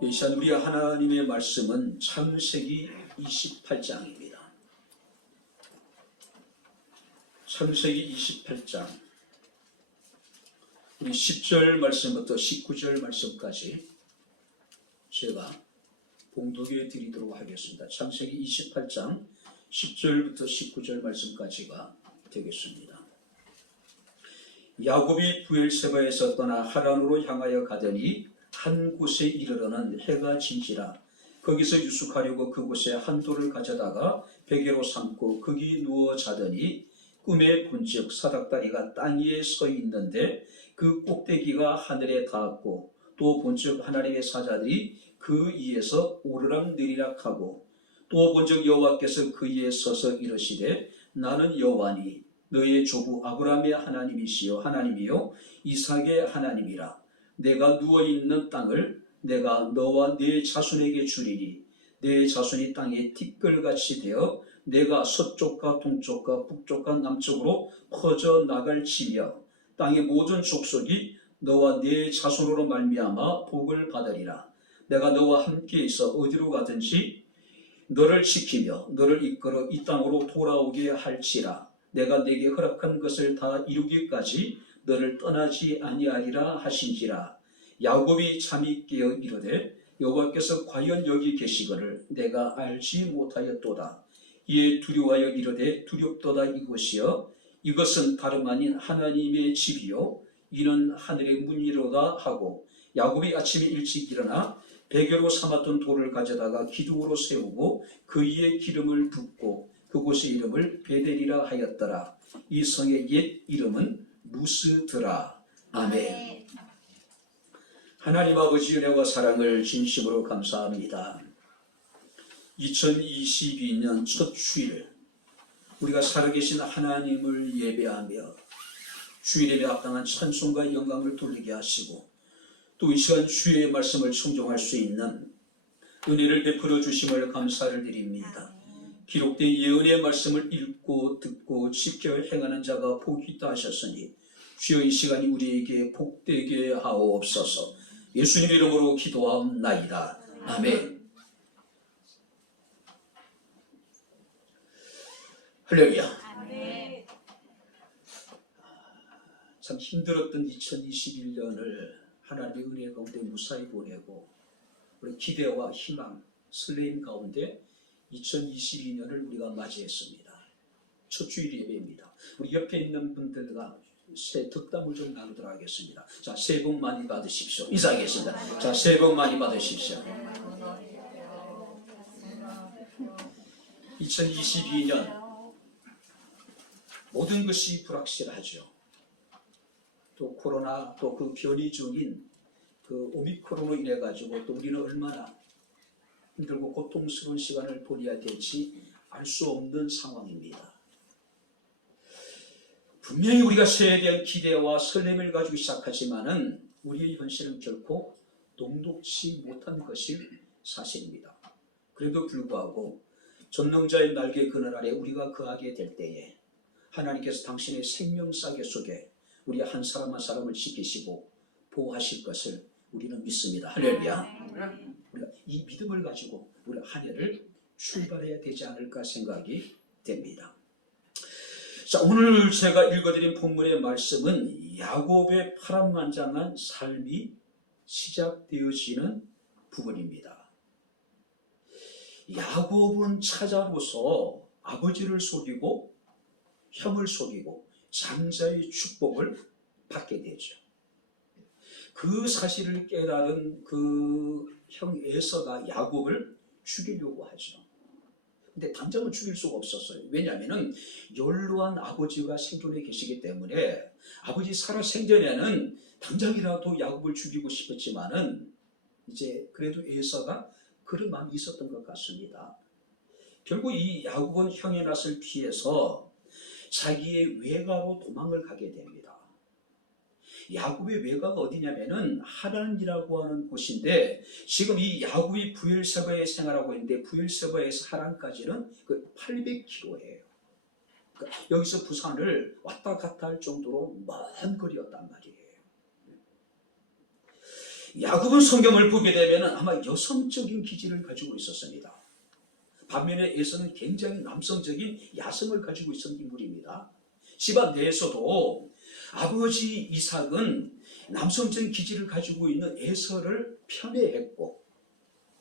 이 시간 우리 하나님의 말씀은 창세기 28장입니다. 창세기 28장 우리 10절 말씀부터 19절 말씀까지 제가 봉독해 드리도록 하겠습니다. 창세기 28장 10절부터 19절 말씀까지가 되겠습니다. 야곱이 브엘세바에서 떠나 하란으로 향하여 가더니 한 곳에 이르러는 해가 진지라. 거기서 유숙하려고 그곳에 한 돌을 가져다가 베개로 삼고 거기 누워 자더니 꿈에 본즉 사닥다리가 땅 위에 서 있는데 그 꼭대기가 하늘에 닿았고 또 본즉 하나님의 사자들이 그 위에서 오르락 내리락 하고 또 본즉 여호와께서 그 위에 서서 이르시되 나는 여호와니 너의 조부 아브라함의 하나님이시요 하나님이요 이삭의 하나님이라. 내가 누워있는 땅을 내가 너와 네 자손에게 주리니 네 자손이 땅에 티끌같이 되어 내가 서쪽과 동쪽과 북쪽과 남쪽으로 퍼져 나갈지며 땅의 모든 족속이 너와 네 자손으로 말미암아 복을 받으리라. 내가 너와 함께 있어 어디로 가든지 너를 지키며 너를 이끌어 이 땅으로 돌아오게 할지라. 내가 네게 허락한 것을 다 이루기까지 너를 떠나지 아니하리라 하신지라. 야곱이 잠이 깨어 이르되 여호와께서 과연 여기 계시거늘 내가 알지 못하였도다. 이에 두려워하여 이르되 두렵도다. 이것이여 이것은 다름 아닌 하나님의 집이요 이는 하늘의 문이로다 하고 야곱이 아침에 일찍 일어나 베개로 삼았던 돌을 가져다가 기둥으로 세우고 그 위에 기름을 붓고 그곳의 이름을 베델이라 하였더라. 이 성의 옛 이름은 루스드라. 아멘. 하나님 아버지 은혜와 사랑을 진심으로 감사합니다. 2022년 첫 주일 우리가 살아계신 하나님을 예배하며 주일 예배 합당한 찬송과 영광을 돌리게 하시고 또 이 시간 주의 말씀을 청종할 수 있는 은혜를 베풀어 주심을 감사를 드립니다. 기록된 예언의 말씀을 읽고 듣고 지켜 행하는 자가 복이 있다 하셨으니 주여 이 시간이 우리에게 복되게 하옵소서. 예수님 이름으로 기도하옵나이다. 아멘. 할렐루야. 참 힘들었던 2021년을 하나님의 은혜 가운데 무사히 보내고 우리 기대와 희망, 설레임 가운데 2022년을 우리가 맞이했습니다. 첫 주일 예배입니다. 우리 옆에 있는 분들과 새 덕담을 좀 나누도록 하겠습니다. 자, 새해 복 많이 받으십시오. 인사하겠습니다. 자, 새해 복 많이 받으십시오. 2022년 모든 것이 불확실하죠. 또 코로나 또 그 변이 중인 그 오미크론으로 인해 가지고 또 우리는 얼마나 힘들고 고통스러운 시간을 보내야 될지 알 수 없는 상황입니다. 분명히 우리가 새해에 대한 기대와 설렘을 가지고 시작하지만은 우리의 현실은 결코 녹록지 못한 것이 사실입니다. 그래도 불구하고 전능자의 날개 그늘 아래 우리가 거하게 될 때에 하나님께서 당신의 생명사계 속에 우리 한 사람 한 사람을 지키시고 보호하실 것을 우리는 믿습니다. 할렐루야. 우리가 이 믿음을 가지고 우리 한 해를 출발해야 되지 않을까 생각이 됩니다. 자, 오늘 제가 읽어드린 본문의 말씀은 야곱의 파란만장한 삶이 시작되어지는 부분입니다. 야곱은 차자로서 아버지를 속이고 형을 속이고 장자의 축복을 받게 되죠. 그 사실을 깨달은 그 형 에서가 야곱을 죽이려고 하죠. 근데 당장은 죽일 수가 없었어요. 왜냐하면 연로한 아버지가 생존해 계시기 때문에 아버지 살아 생전에는 당장이라도 야곱을 죽이고 싶었지만은 이제 그래도 에서가 그런 마음이 있었던 것 같습니다. 결국 이 야곱은 형의 낯을 피해서 자기의 외가로 도망을 가게 됩니다. 야곱의 외가가 어디냐면은 하란이라고 하는 곳인데 지금 이 야곱이 브엘세바에 생활하고 있는데 브엘세바에서 하란까지는 그 800km예요. 그러니까 여기서 부산을 왔다 갔다 할 정도로 먼 거리였단 말이에요. 야곱은 성경을 보게 되면 아마 여성적인 기질을 가지고 있었습니다. 반면에 에서는 굉장히 남성적인 야성을 가지고 있었던 인물입니다. 집안 내에서도 아버지 이삭은 남성적인 기질을 가지고 있는 에서를 편애했고,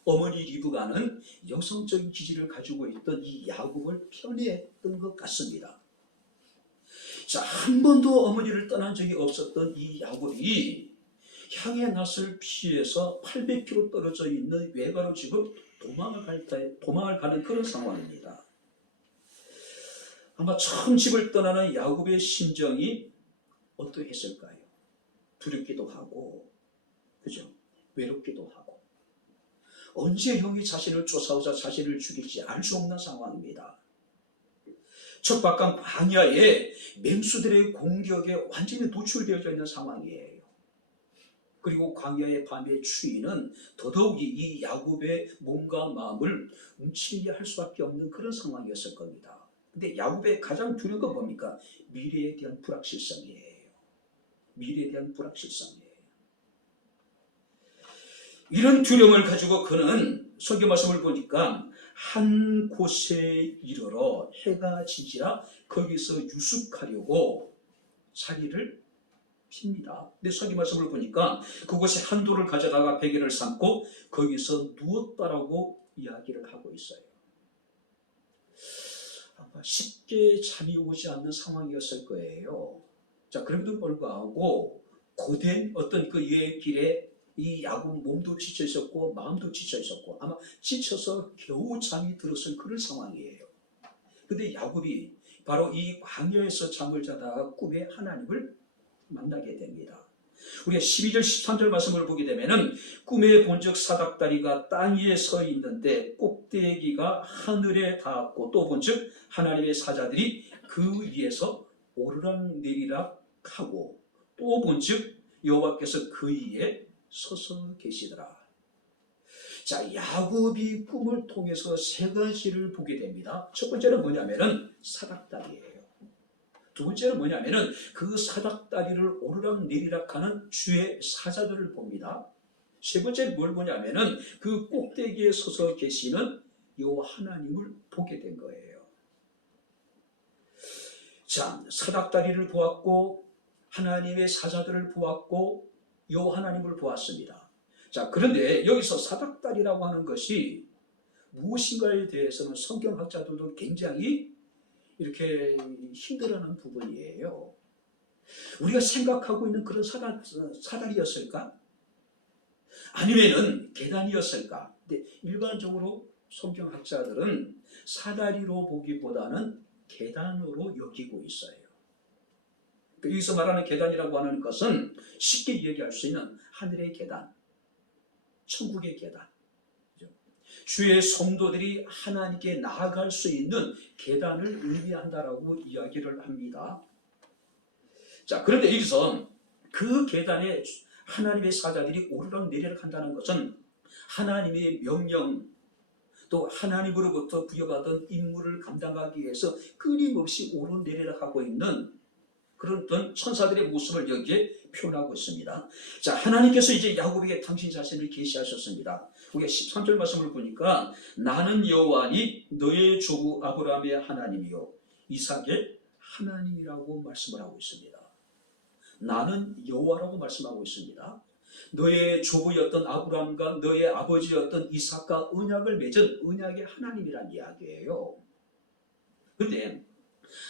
어머니 리브가는 여성적인 기질을 가지고 있던 이 야곱을 편애했던 것 같습니다. 자, 한 번도 어머니를 떠난 적이 없었던 이 야곱이 향의 낯을 피해서 800km 떨어져 있는 외가로 지금 도망을 가는 그런 상황입니다. 아마 처음 집을 떠나는 야곱의 심정이 어떠했을까요? 두렵기도 하고, 그죠? 외롭기도 하고, 언제 형이 자신을 쫓아오자 자신을 죽일지 알 수 없는 상황입니다. 척박한 광야에 맹수들의 공격에 완전히 노출되어 있는 상황이에요. 그리고 광야의 밤의 추위는 더더욱이 이 야곱의 몸과 마음을 움츠리게 할 수밖에 없는 그런 상황이었을 겁니다. 근데 야곱의 가장 두려운 건 뭡니까? 미래에 대한 불확실성이에요. 미래에 대한 불확실성이에요. 이런 두려움을 가지고 그는 성경 말씀을 보니까 한 곳에 이르러 해가 지지라 거기서 유숙하려고 자리를 핍니다. 근데 성경 말씀을 보니까 그곳에 한 돌을 가져다가 베개를 삼고 거기서 누웠다라고 이야기를 하고 있어요. 아마 쉽게 잠이 오지 않는 상황이었을 거예요. 자, 그럼에도 불구하고 고된 어떤 그 여행 길에 이 야곱 몸도 지쳐 있었고 마음도 지쳐 있었고 아마 지쳐서 겨우 잠이 들었을 그런 상황이에요. 근데 야곱이 바로 이 광야에서 잠을 자다가 꿈에 하나님을 만나게 됩니다. 우리가 12절 13절 말씀을 보게 되면은 꿈에 본즉 사닥다리가 땅 위에 서 있는데 꼭대기가 하늘에 닿았고 또 본즉 하나님의 사자들이 그 위에서 오르락내리락 하고 또 본즉 여호와께서 그 위에 서서 계시더라. 자, 야곱이 꿈을 통해서 세 가지를 보게 됩니다. 첫 번째는 뭐냐면은 사닥다리예요. 두 번째는 뭐냐면은 그 사닥다리를 오르락내리락 하는 주의 사자들을 봅니다. 세 번째는 뭘 보냐면은 그 꼭대기에 서서 계시는 여호와 하나님을 보게 된 거예요. 자, 사닥다리를 보았고 하나님의 사자들을 보았고 여호와 하나님을 보았습니다. 자, 그런데 여기서 사닥다리라고 하는 것이 무엇인가에 대해서는 성경학자들도 굉장히 이렇게 힘들어하는 부분이에요. 우리가 생각하고 있는 그런 사다리였을까? 아니면은 계단이었을까? 근데 일반적으로 성경학자들은 사다리로 보기보다는 계단으로 여기고 있어요. 여기서 말하는 계단이라고 하는 것은 쉽게 얘기할 수 있는 하늘의 계단, 천국의 계단, 주의 성도들이 하나님께 나아갈 수 있는 계단을 의미한다라고 이야기를 합니다. 자, 그런데 여기서 그 계단에 하나님의 사자들이 오르락내리락 한다는 것은 하나님의 명령 또 하나님으로부터 부여받은 임무를 감당하기 위해서 끊임없이 오르락내리락 하고 있는 그런 어떤 천사들의 모습을 여기에 표현하고 있습니다. 자, 하나님께서 이제 야곱에게 당신 자신을 계시하셨습니다. 우리가 13절 말씀을 보니까 나는 여호와니 너의 조부 아브라함의 하나님이요 이삭의 하나님이라고 말씀을 하고 있습니다. 나는 여호와라고 말씀하고 있습니다. 너의 조부였던 아브라함과 너의 아버지였던 이삭과 언약을 맺은 언약의 하나님이란 이야기예요. 그런데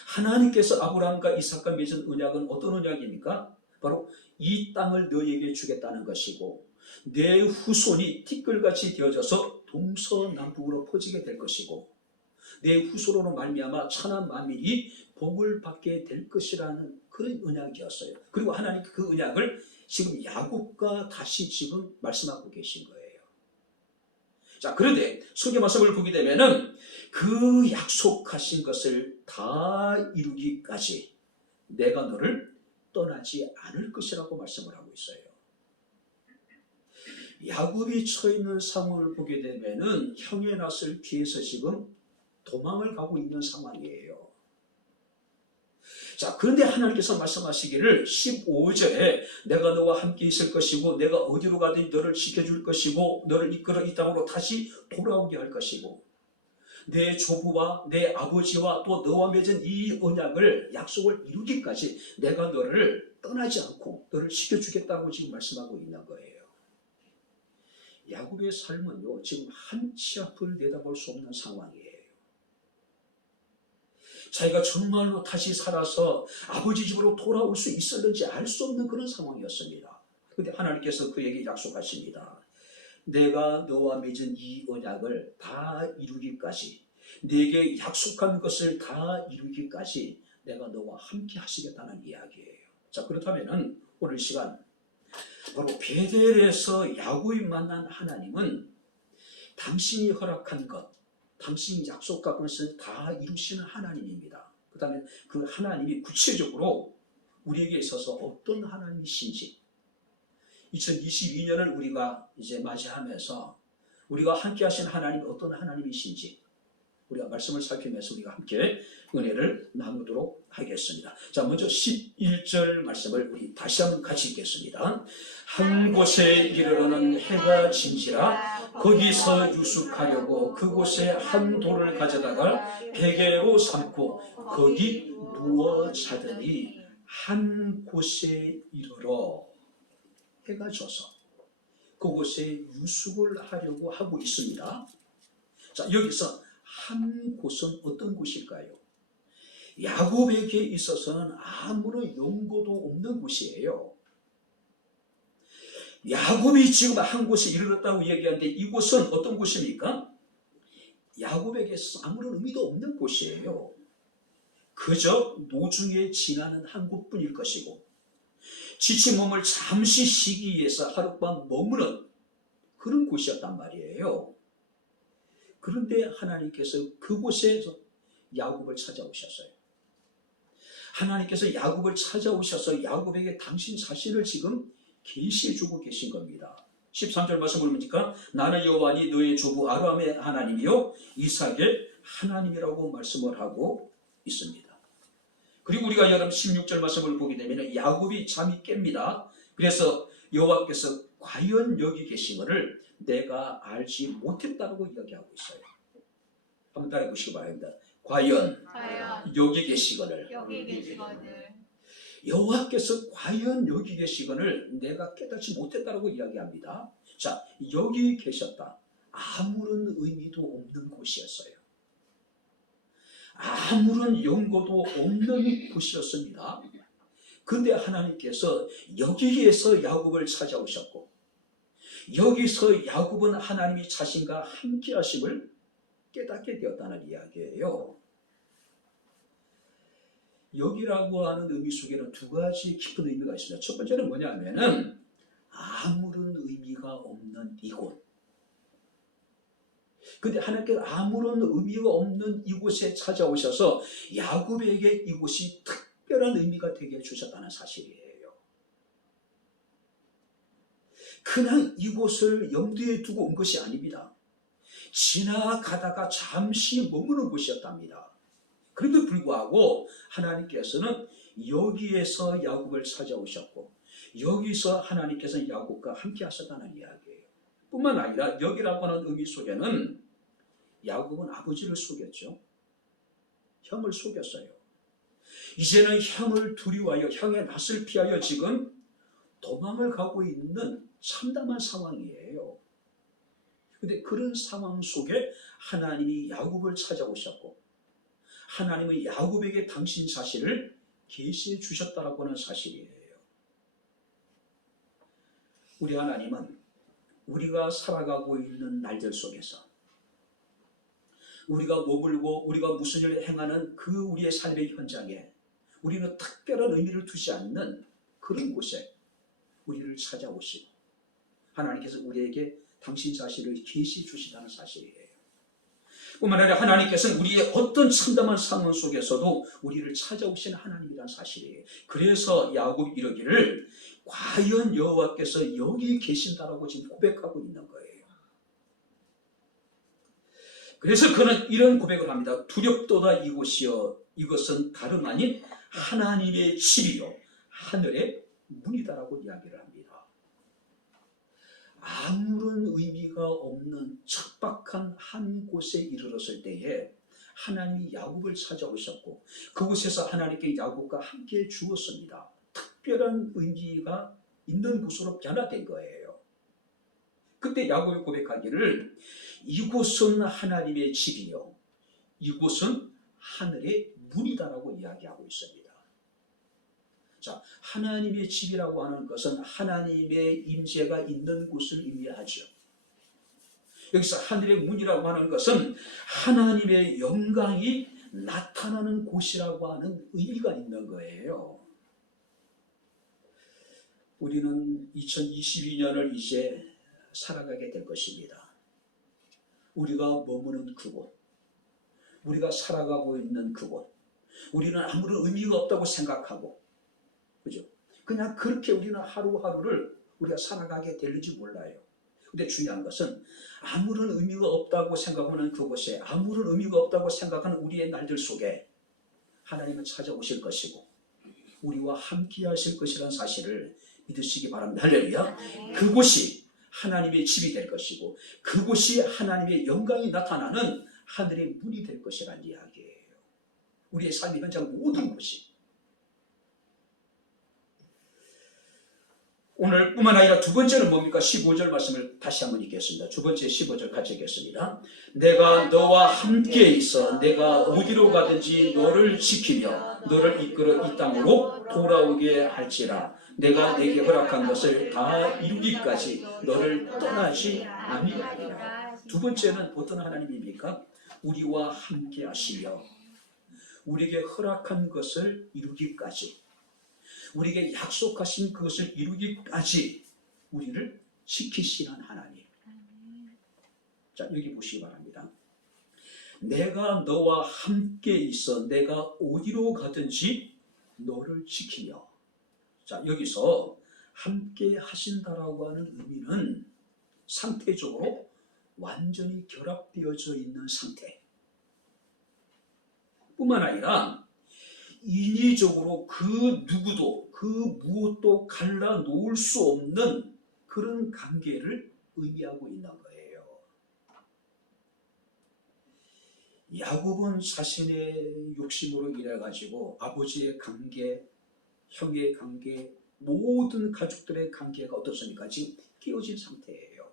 하나님께서 아브라함과 이삭과 맺은 언약은 어떤 언약입니까? 바로 이 땅을 너에게 주겠다는 것이고 내 후손이 티끌같이 되어져서 동서남북으로 퍼지게 될 것이고 내 후손으로 말미암아 천하 만민이 복을 받게 될 것이라는 그런 언약이었어요. 그리고 하나님 그 언약을 지금 야곱과 다시 지금 말씀하고 계신 거예요. 자, 그런데 성경 말씀을 보게 되면은 그 약속하신 것을 다 이루기까지 내가 너를 떠나지 않을 것이라고 말씀을 하고 있어요. 야곱이 처해 있는 상황을 보게 되면은 형의 낯을 피해서 지금 도망을 가고 있는 상황이에요. 자, 그런데 하나님께서 말씀하시기를 15절에 내가 너와 함께 있을 것이고 내가 어디로 가든지 너를 지켜줄 것이고 너를 이끌어 이 땅으로 다시 돌아오게 할 것이고 내 조부와 내 아버지와 또 너와 맺은 이 언약을 약속을 이루기까지 내가 너를 떠나지 않고 너를 지켜주겠다고 지금 말씀하고 있는 거예요. 야곱의 삶은요, 지금 한치 앞을 내다볼 수 없는 상황이에요. 자기가 정말로 다시 살아서 아버지 집으로 돌아올 수 있었는지 알 수 없는 그런 상황이었습니다. 그런데 하나님께서 그에게 약속하십니다. 내가 너와 맺은 이 언약을 다 이루기까지, 네게 약속한 것을 다 이루기까지 내가 너와 함께 하시겠다는 이야기예요. 자, 그렇다면 오늘 시간 바로 베델에서 야곱이 만난 하나님은 당신이 허락한 것, 당신이 약속한 것을 다 이루시는 하나님입니다. 그 다음에 그 하나님이 구체적으로 우리에게 있어서 어떤 하나님이신지 2022년을 우리가 이제 맞이하면서 우리가 함께 하신 하나님이 어떤 하나님이신지 우리가 말씀을 살피면서 우리가 함께 은혜를 나누도록 하겠습니다. 자, 먼저 11절 말씀을 우리 다시 한번 같이 읽겠습니다. 한 곳에 이르러는 해가 진지라 거기서 유숙하려고 그곳에 한 돌을 가져다가 베개로 삼고 거기 누워 자더니 한 곳에 이르러 해가 져서 그곳에 유숙을 하려고 하고 있습니다. 자, 여기서 한 곳은 어떤 곳일까요? 야곱에게 있어서는 아무런 용고도 없는 곳이에요. 야곱이 지금 한 곳에 이르렀다고 얘기하는데 이곳은 어떤 곳입니까? 야곱에게 아무런 의미도 없는 곳이에요. 그저 노중에 지나는 한 곳뿐일 것이고 지친 몸을 잠시 쉬기 위해서 하룻밤 머무는 그런 곳이었단 말이에요. 그런데 하나님께서 그곳에서 야곱을 찾아오셨어요. 하나님께서 야곱을 찾아오셔서 야곱에게 당신 자신을 지금 계시해주고 계신 겁니다. 13절 말씀을 보니까 나는 여호와니 너의 조부 아브라함의 하나님이요 이삭의 하나님이라고 말씀을 하고 있습니다. 그리고 우리가 여러분 16절 말씀을 보게 되면 야곱이 잠이 깹니다. 그래서 여호와께서 과연 여기 계시거를 내가 알지 못했다고 이야기하고 있어요. 한번 따라해 보시기 바랍니다. 과연 여기 계시거늘 여호와께서 과연 여기 계시거늘 내가 깨닫지 못했다고 이야기합니다. 자, 여기 계셨다. 아무런 의미도 없는 곳이었어요. 아무런 연고도 없는 곳이었습니다. 그런데 하나님께서 여기에서 야곱을 찾아오셨고 여기서 야곱은 하나님이 자신과 함께 하심을 깨닫게 되었다는 이야기예요. 여기라고 하는 의미 속에는 두 가지 깊은 의미가 있습니다. 첫 번째는 뭐냐면은 아무런 의미가 없는 이곳. 근데 하나님께서 아무런 의미가 없는 이곳에 찾아오셔서 야곱에게 이곳이 특별한 의미가 되게 해주셨다는 사실이에요. 그냥 이곳을 염두에 두고 온 것이 아닙니다. 지나가다가 잠시 머무는 곳이었답니다. 그럼에도 불구하고 하나님께서는 여기에서 야곱을 찾아오셨고 여기서 하나님께서는 야곱과 함께 하셨다는 이야기예요. 뿐만 아니라 여기라고 하는 의미 속에는 야곱은 아버지를 속였죠. 형을 속였어요. 이제는 형을 두려워하여 형의 낯을 피하여 지금 도망을 가고 있는 참담한 상황이에요. 그런데 그런 상황 속에 하나님이 야곱을 찾아오셨고 하나님은 야곱에게 당신 자신을 계시해 주셨다라고 하는 사실이에요. 우리 하나님은 우리가 살아가고 있는 날들 속에서 우리가 머물고 우리가 무슨 일을 행하는 그 우리의 삶의 현장에 우리는 특별한 의미를 두지 않는 그런 곳에 우리를 찾아오시고 하나님께서 우리에게 당신 자신을 계시해 주신다는 사실이에요. 뿐만 아니라 하나님께서는 우리의 어떤 참담한 상황 속에서도 우리를 찾아오시는 하나님이라는 사실이에요. 그래서 야곱이 이러기를 과연 여호와께서 여기 계신다라고 지금 고백하고 있는 거예요. 그래서 그는 이런 고백을 합니다. 두렵도다 이곳이여 이것은 다름 아닌 하나님의 집이요 하늘의 문이다라고 이야기를 합니다. 아무런 의미가 없는 척박한 한 곳에 이르렀을 때에 하나님이 야곱을 찾아오셨고 그곳에서 하나님께 야곱과 함께 주었습니다. 특별한 의미가 있는 곳으로 변화된 거예요. 그때 야곱이 고백하기를 이곳은 하나님의 집이요 이곳은 하늘의 문이다라고 이야기하고 있습니다. 자, 하나님의 집이라고 하는 것은 하나님의 임재가 있는 곳을 의미하죠. 여기서 하늘의 문이라고 하는 것은 하나님의 영광이 나타나는 곳이라고 하는 의미가 있는 거예요. 우리는 2022년을 이제 살아가게 될 것입니다. 우리가 머무는 그곳, 우리가 살아가고 있는 그곳, 우리는 아무런 의미가 없다고 생각하고, 그죠? 그냥 그렇게 우리는 하루하루를 우리가 살아가게 될지 몰라요. 근데 중요한 것은 아무런 의미가 없다고 생각하는 그곳에 아무런 의미가 없다고 생각하는 우리의 날들 속에 하나님은 찾아오실 것이고 우리와 함께 하실 것이라는 사실을 믿으시기 바랍니다. 할렐루야. 그곳이 하나님의 집이 될 것이고 그곳이 하나님의 영광이 나타나는 하늘의 문이 될 것이라는 이야기예요. 우리의 삶의 현장 모든 곳이. 오늘 뿐만 아니라 두 번째는 뭡니까? 15절 말씀을 다시 한번 읽겠습니다. 두 번째 15절 같이 읽겠습니다. 내가 너와 함께 있어 내가 어디로 가든지 너를 지키며 너를 이끌어 이 땅으로 돌아오게 할지라 내가 내게 허락한 것을 다 이루기까지 너를 떠나지 아니하리라. 두 번째는 어떤 하나님입니까? 우리와 함께 하시며 우리에게 허락한 것을 이루기까지 우리에게 약속하신 그것을 이루기까지 우리를 지키시는 하나님. 자, 여기 보시기 바랍니다. 내가 너와 함께 있어 내가 어디로 가든지 너를 지키며. 자, 여기서 함께 하신다라고 하는 의미는 상태적으로 완전히 결합되어져 있는 상태 뿐만 아니라 인위적으로 그 누구도 그 무엇도 갈라놓을 수 없는 그런 관계를 의미하고 있는 거예요. 야곱은 자신의 욕심으로 인해가지고 아버지의 관계, 형의 관계, 모든 가족들의 관계가 어떻습니까? 지금 깨어진 상태예요.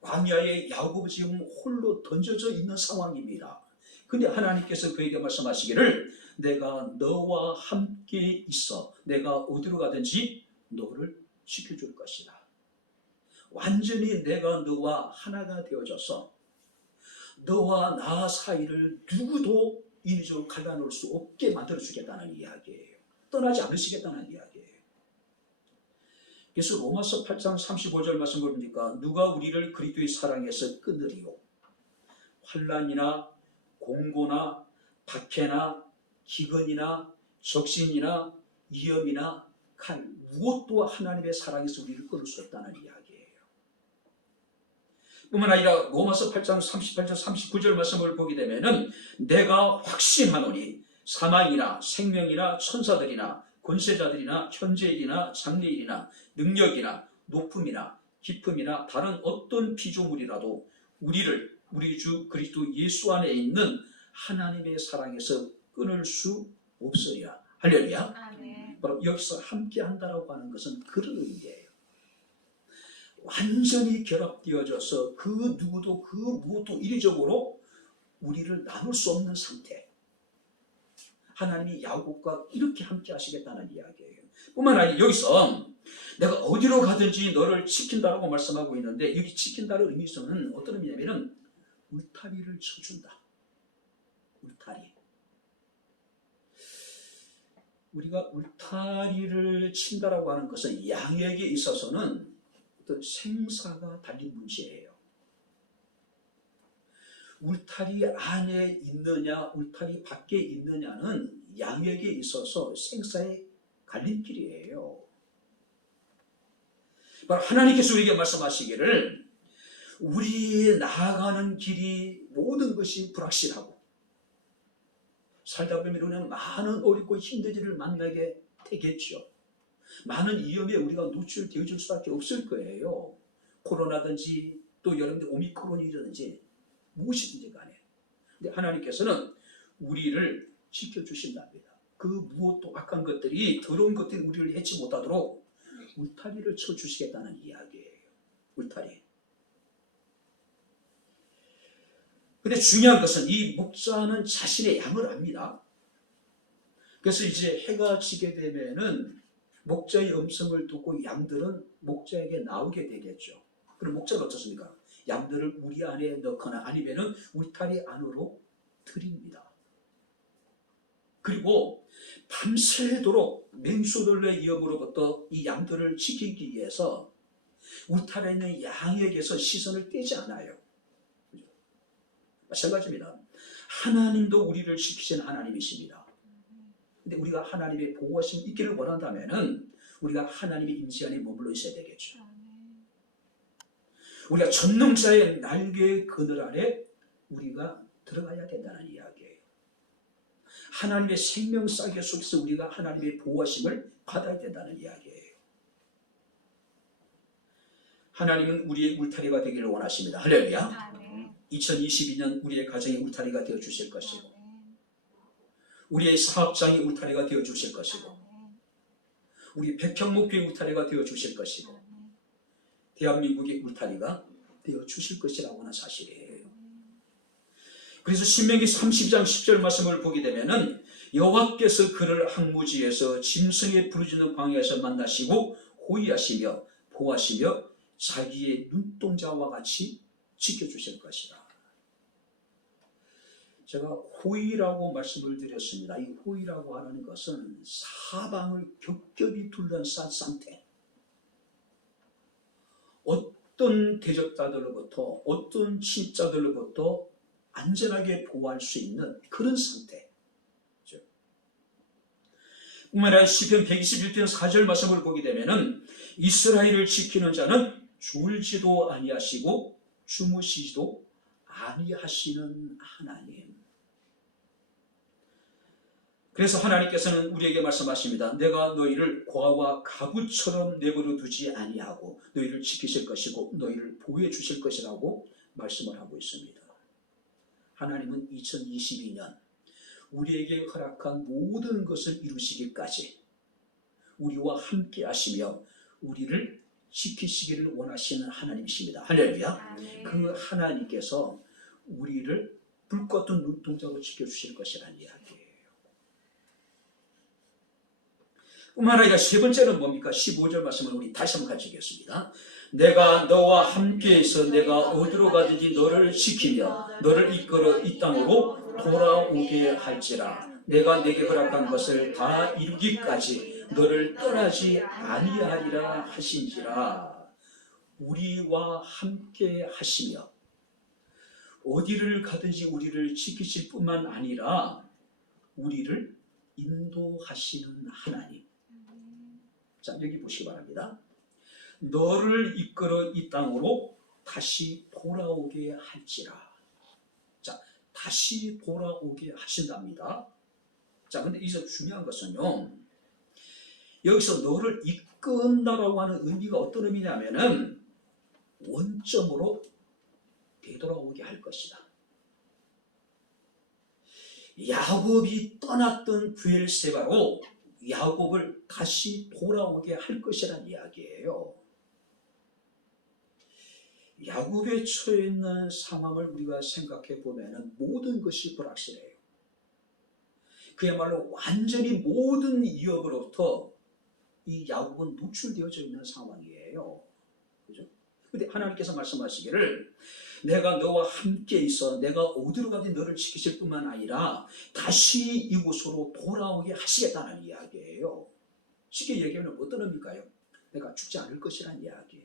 광야에 야곱은 지금 홀로 던져져 있는 상황입니다. 근데 하나님께서 그에게 말씀하시기를 내가 너와 함께 있어 내가 어디로 가든지 너를 지켜줄 것이다. 완전히 내가 너와 하나가 되어져서 너와 나 사이를 누구도 인위적으로 갈라놓을 수 없게 만들어주겠다는 이야기예요. 떠나지 않으시겠다는 이야기예요. 그래서 로마서 8장 35절 말씀을 보니까 누가 우리를 그리스도의 사랑에서 끊으리요 환난이나 공고나 박해나 기근이나 적신이나 위험이나 칼 무엇도 하나님의 사랑에서 우리를 끊을 수 없다는 이야기예요. 뿐만 아니라 로마서 8장 38절 39절 말씀을 보게 되면은 내가 확신하노니 사망이나 생명이나 천사들이나 권세자들이나 현재일이나 장래일이나 능력이나 높음이나 깊음이나 다른 어떤 피조물이라도 우리를 우리 주 그리스도 예수 안에 있는 하나님의 사랑에서 끊을 수 없으리라. 할렐루야. 아멘. 바로 여기서 함께 한다라고 하는 것은 그런 의미예요. 완전히 결합되어져서 그 누구도 그 무엇도 이리적으로 우리를 나눌 수 없는 상태. 하나님이 야곱과 이렇게 함께 하시겠다는 이야기예요. 뿐만 아니라 여기서 내가 어디로 가든지 너를 지킨다라고 말씀하고 있는데 여기 지킨다는 의미에서는 어떤 의미냐면은 울타리를 쳐준다. 울타리. 우리가 울타리를 친다라고 하는 것은 양에게 있어서는 어떤 생사가 달린 문제예요. 울타리 안에 있느냐 울타리 밖에 있느냐는 양에게 있어서 생사의 갈림길이에요. 바로 하나님께서 우리에게 말씀하시기를 우리 나아가는 길이 모든 것이 불확실하고 살다 보면 우리는 많은 어렵고 힘든 일을 만나게 되겠죠. 많은 위험에 우리가 노출되어질 수밖에 없을 거예요. 코로나든지 또 여러분들 오미크론이라든지 무엇이든지 간에. 근데 하나님께서는 우리를 지켜주신답니다. 그 무엇도 악한 것들이, 더러운 것들이 우리를 해치 못하도록 울타리를 쳐주시겠다는 이야기예요. 울타리. 근데 중요한 것은 이 목자는 자신의 양을 압니다. 그래서 이제 해가 지게 되면은 목자의 음성을 듣고 양들은 목자에게 나오게 되겠죠. 그럼 목자는 어떻습니까? 양들을 우리 안에 넣거나 아니면은 울타리 안으로 들입니다. 그리고 밤새도록 맹수들의 위협으로부터 이 양들을 지키기 위해서 울타리에 있는 양에게서 시선을 떼지 않아요. 마찬가지입니다. 하나님도 우리를 지키시는 하나님이십니다. 근데 우리가 하나님의 보호하심이 있기를 원한다면은 우리가 하나님의 임재 안에 머물러 있어야 되겠죠. 우리가 전능자의 날개의 그늘 아래 우리가 들어가야 된다는 이야기예요. 하나님의 생명싸개 속에서 우리가 하나님의 보호하심을 받아야 된다는 이야기예요. 하나님은 우리의 울타리가 되기를 원하십니다. 할렐루야. 2022년 우리의 가정이 울타리가 되어 주실 것이고, 우리의 사업장이 울타리가 되어 주실 것이고, 우리 백향목교의 울타리가 되어 주실 것이고, 대한민국의 울타리가 되어 주실 것이라고 하는 사실이에요. 그래서 신명기 30장 10절 말씀을 보게 되면은 여호와께서 그를 항무지에서 짐승의 부르짖는 광야에서 만나시고 호위하시며 보호하시며 자기의 눈동자와 같이 지켜주실 것이라. 제가 호위라고 말씀을 드렸습니다. 이 호위라고 하는 것은 사방을 겹겹이 둘러싼 상태. 어떤 대적자들로부터, 어떤 침입자들로부터 안전하게 보호할 수 있는 그런 상태. 뿐만 아니라 시편 121편 4절 말씀을 보게 되면은 이스라엘을 지키는 자는 졸지도 아니하시고 주무시지도 아니하시는 하나님. 그래서 하나님께서는 우리에게 말씀하십니다. 내가 너희를 고아와 가부처럼 내버려 두지 아니하고 너희를 지키실 것이고 너희를 보호해 주실 것이라고 말씀을 하고 있습니다. 하나님은 2022년 우리에게 허락한 모든 것을 이루시기까지 우리와 함께 하시며 우리를 지키시기를 원하시는 하나님이십니다. 할렐루야. 그 하나님께서 우리를 불꽃 같은 눈동자로 지켜주실 것이라는 이야기예요. 뿐만 아니라 세 번째는 뭡니까? 15절 말씀을 우리 다시 한번 같이 읽겠습니다. 내가 너와 함께 있어 내가 어디로 가든지 너를 지키며 너를 이끌어 이 땅으로 돌아오게 할지라. 내가 내게 허락한 것을 다 이루기까지 너를 떠나지 아니하리라 하신지라. 우리와 함께 하시며 어디를 가든지 우리를 지키실 뿐만 아니라 우리를 인도하시는 하나님. 자, 여기 보시기 바랍니다. 너를 이끌어 이 땅으로 다시 돌아오게 할지라. 자, 다시 돌아오게 하신답니다. 자, 근데 여기서 중요한 것은요, 여기서 너를 이끈다라고 하는 의미가 어떤 의미냐면은 원점으로 되돌아오게 할 것이다. 야곱이 떠났던 브엘세바로 야곱을 다시 돌아오게 할 것이라는 이야기예요. 야곱에 처해 있는 상황을 우리가 생각해 보면 모든 것이 불확실해요. 그야말로 완전히 모든 위협으로부터 이 야곱은 노출되어져 있는 상황이에요. 그죠? 근데 하나님께서 말씀하시기를 내가 너와 함께 있어 내가 어디로 가든 너를 지키실 뿐만 아니라 다시 이곳으로 돌아오게 하시겠다는 이야기예요. 쉽게 얘기하면 어떤 의미일까요? 내가 죽지 않을 것이라는 이야기예요.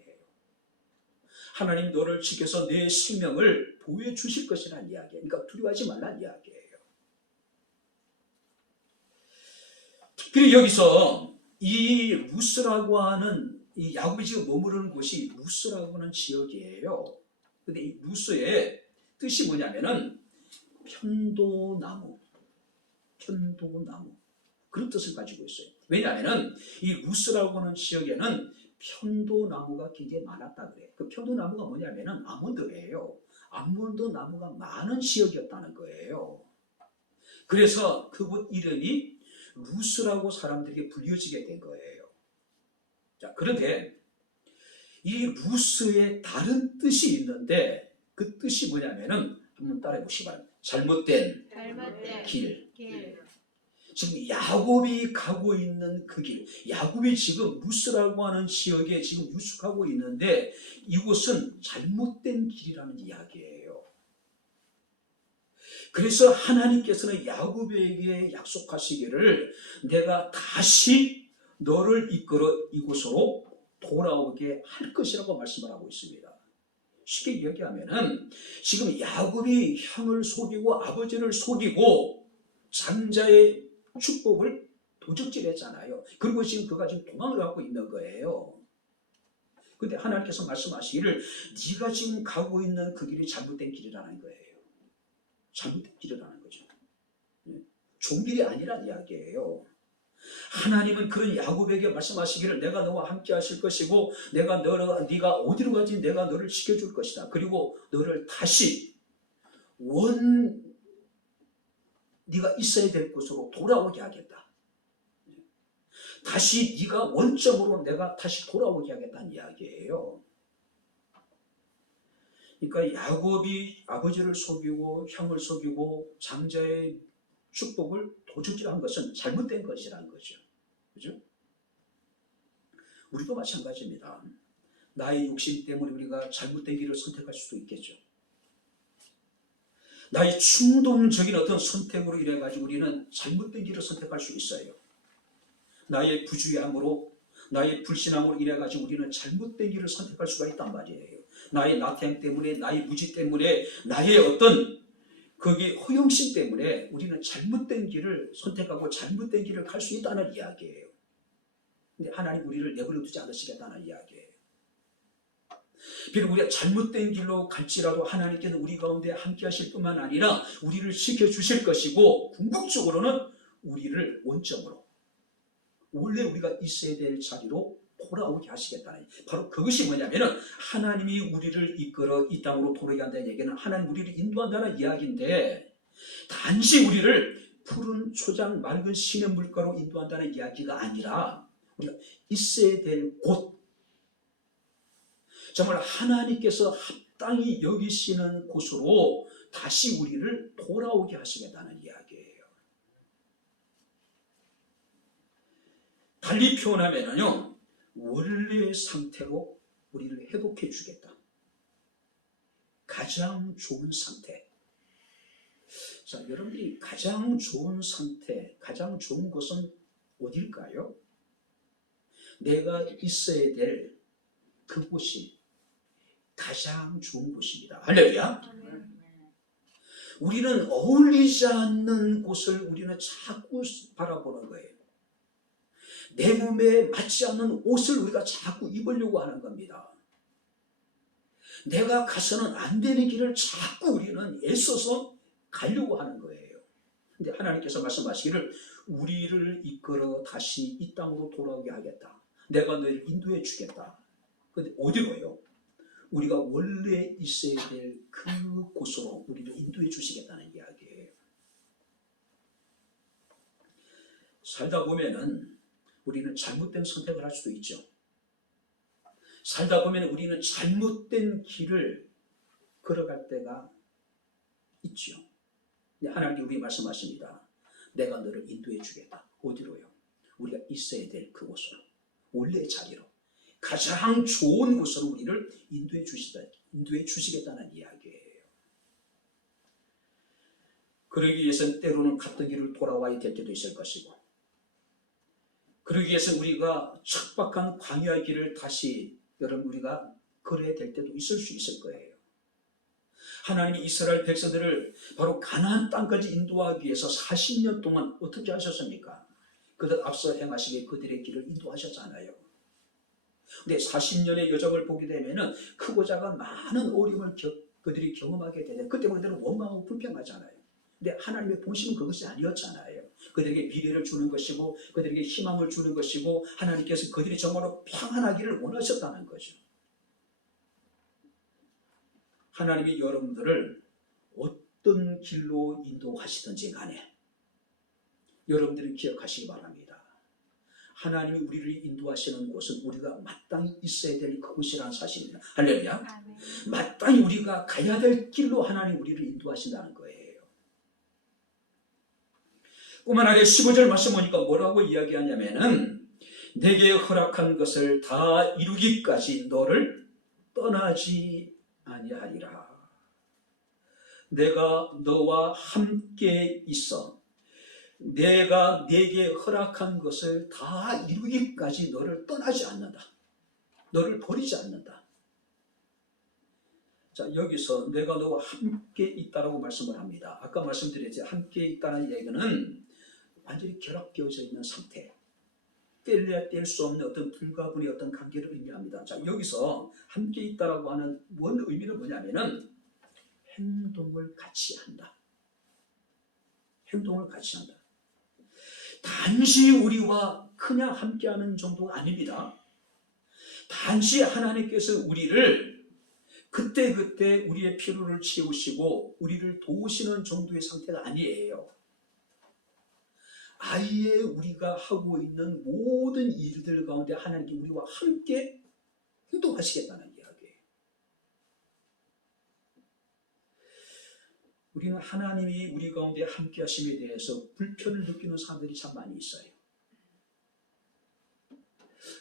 하나님 너를 지켜서 내 생명을 보호해 주실 것이라는 이야기예요. 그러니까 두려워하지 말라는 이야기예요. 특별히 여기서 이 루스라고 하는 이 야곱이 지금 머무르는 곳이 루스라고 하는 지역이에요. 근데 이 루스의 뜻이 뭐냐면은 편도나무. 편도나무, 그런 뜻을 가지고 있어요. 왜냐하면 이 루스라고 하는 지역에는 편도나무가 굉장히 많았다 그래요. 그 편도나무가 뭐냐면 아몬드예요. 아몬드 나무가 많은 지역이었다는 거예요. 그래서 그곳 이름이 루스라고 사람들에게 불려지게 된 거예요. 자, 그런데 이 루스에 다른 뜻이 있는데 그 뜻이 뭐냐면은 한번 따라해 보시기 바랍니다. 잘못된 길. 지금 야곱이 가고 있는 그 길, 야곱이 지금 루스라고 하는 지역에 지금 유숙하고 있는데 이곳은 잘못된 길이라는 이야기예요. 그래서 하나님께서는 야곱에게 약속하시기를 내가 다시 너를 이끌어 이곳으로 돌아오게 할 것이라고 말씀을 하고 있습니다. 쉽게 이야기하면은 지금 야곱이 형을 속이고 아버지를 속이고 장자의 축복을 도적질했잖아요. 그리고 지금 그가 지금 도망을 하고 있는 거예요. 근데 하나님께서 말씀하시기를 네가 지금 가고 있는 그 길이 잘못된 길이라는 거예요. 잘못된 길이라는 거죠. 좋은 길이 아니란 이야기예요. 하나님은 그런 야곱에게 말씀하시기를 내가 너와 함께 하실 것이고 네가 어디로 가든지 내가 너를 지켜줄 것이다. 그리고 너를 다시 네가 있어야 될 곳으로 돌아오게 하겠다. 다시 네가 원점으로 내가 다시 돌아오게 하겠다는 이야기예요. 그러니까 야곱이 아버지를 속이고 형을 속이고 장자의 축복을 도적질한 것은 잘못된 것이라는 거죠. 그죠? 우리도 마찬가지입니다. 나의 욕심 때문에 우리가 잘못된 길을 선택할 수도 있겠죠. 나의 충동적인 어떤 선택으로 인해 가지고 우리는 잘못된 길을 선택할 수 있어요. 나의 부주의함으로, 나의 불신함으로 인해 가지고 우리는 잘못된 길을 선택할 수가 있단 말이에요. 나의 나태함 때문에, 나의 무지 때문에, 나의 어떤 거기 허영심 때문에 우리는 잘못된 길을 선택하고 잘못된 길을 갈 수 있다는 이야기예요. 근데 하나님 우리를 내버려 두지 않으시겠다는 이야기예요. 비록 우리가 잘못된 길로 갈지라도 하나님께는 우리 가운데 함께 하실 뿐만 아니라 우리를 지켜주실 것이고 궁극적으로는 우리를 원점으로 원래 우리가 있어야 될 자리로 돌아오게 하시겠다는, 바로 그것이 뭐냐면은 하나님이 우리를 이끌어 이 땅으로 돌아오게 한다는 얘기는 하나님 우리를 인도한다는 이야기인데 단지 우리를 푸른 초장 맑은 시냇 물가로 인도한다는 이야기가 아니라 우리가 있어야 될 곳, 정말 하나님께서 합당히 여기시는 곳으로 다시 우리를 돌아오게 하시겠다는 이야기예요. 달리 표현하면요, 원래의 상태로 우리를 회복해 주겠다. 가장 좋은 상태. 자, 여러분들이 가장 좋은 상태, 가장 좋은 곳은 어딜까요? 내가 있어야 될 그곳이 가장 좋은 곳입니다. 할렐루야. 우리는 어울리지 않는 곳을 우리는 자꾸 바라보는 거예요. 내 몸에 맞지 않는 옷을 우리가 자꾸 입으려고 하는 겁니다. 내가 가서는 안 되는 길을 자꾸 우리는 애써서 가려고 하는 거예요. 근데 하나님께서 말씀하시기를 우리를 이끌어 다시 이 땅으로 돌아오게 하겠다. 내가 너를 인도해 주겠다. 근데 어디로요? 우리가 원래 있어야 될 그 곳으로 우리를 인도해 주시겠다는 이야기예요. 살다 보면은 우리는 잘못된 선택을 할 수도 있죠. 살다 보면 우리는 잘못된 길을 걸어갈 때가 있죠. 하나님께 우리 말씀하십니다. 내가 너를 인도해 주겠다. 어디로요? 우리가 있어야 될 그곳으로, 원래의 자리로, 가장 좋은 곳으로 우리를 인도해 주시겠다는 이야기예요. 그러기 위해서는 때로는 갔던 길을 돌아와야 될 때도 있을 것이고, 그러기 위해서 우리가 척박한 광야의 길을 다시 우리가 걸어야 될 때도 있을 수 있을 거예요. 하나님이 이스라엘 백성들을 바로 가나안 땅까지 인도하기 위해서 40년 동안 어떻게 하셨습니까? 그들 앞서 행하시기에 그들의 길을 인도하셨잖아요. 근데 40년의 여정을 보게 되면은 크고 작은 많은 어려움을 그들이 경험하게 되는데 그때 그들은 원망하고 불평하잖아요. 근데 하나님의 본심은 그것이 아니었잖아요. 그들에게 미래를 주는 것이고 그들에게 희망을 주는 것이고 하나님께서 그들이 정말로 평안하기를 원하셨다는 거죠. 하나님이 여러분들을 어떤 길로 인도하시든지 간에 여러분들이 기억하시기 바랍니다. 하나님이 우리를 인도하시는 곳은 우리가 마땅히 있어야 될 그곳이라는 사실입니다. 할렐루야. 마땅히 우리가 가야 될 길로 하나님 우리를 인도하신다는 거예요. 뿐만 아니라 15절 말씀 보니까 뭐라고 이야기하냐면은 내게 허락한 것을 다 이루기까지 너를 떠나지 아니하리라. 내가 너와 함께 있어 내가 네게 허락한 것을 다 이루기까지 너를 떠나지 않는다. 너를 버리지 않는다. 자, 여기서 내가 너와 함께 있다라고 말씀을 합니다. 아까 말씀드렸지 함께 있다는 얘기는 완전히 결합되어져 있는 상태, 뗄래야 뗄 수 없는 어떤 불가분의 어떤 관계를 의미합니다. 자, 여기서 함께 있다라고 하는 원 의미는 뭐냐면은 행동을 같이 한다. 행동을 같이 한다. 단지 우리와 그냥 함께하는 정도가 아닙니다. 단지 하나님께서 우리를 그때그때 우리의 필요를 채우시고 우리를 도우시는 정도의 상태가 아니에요. 아예 우리가 하고 있는 모든 일들 가운데 하나님께 우리와 함께 행동하시겠다는 이야기예요. 우리는 하나님이 우리 가운데 함께 하심에 대해서 불편을 느끼는 사람들이 참 많이 있어요.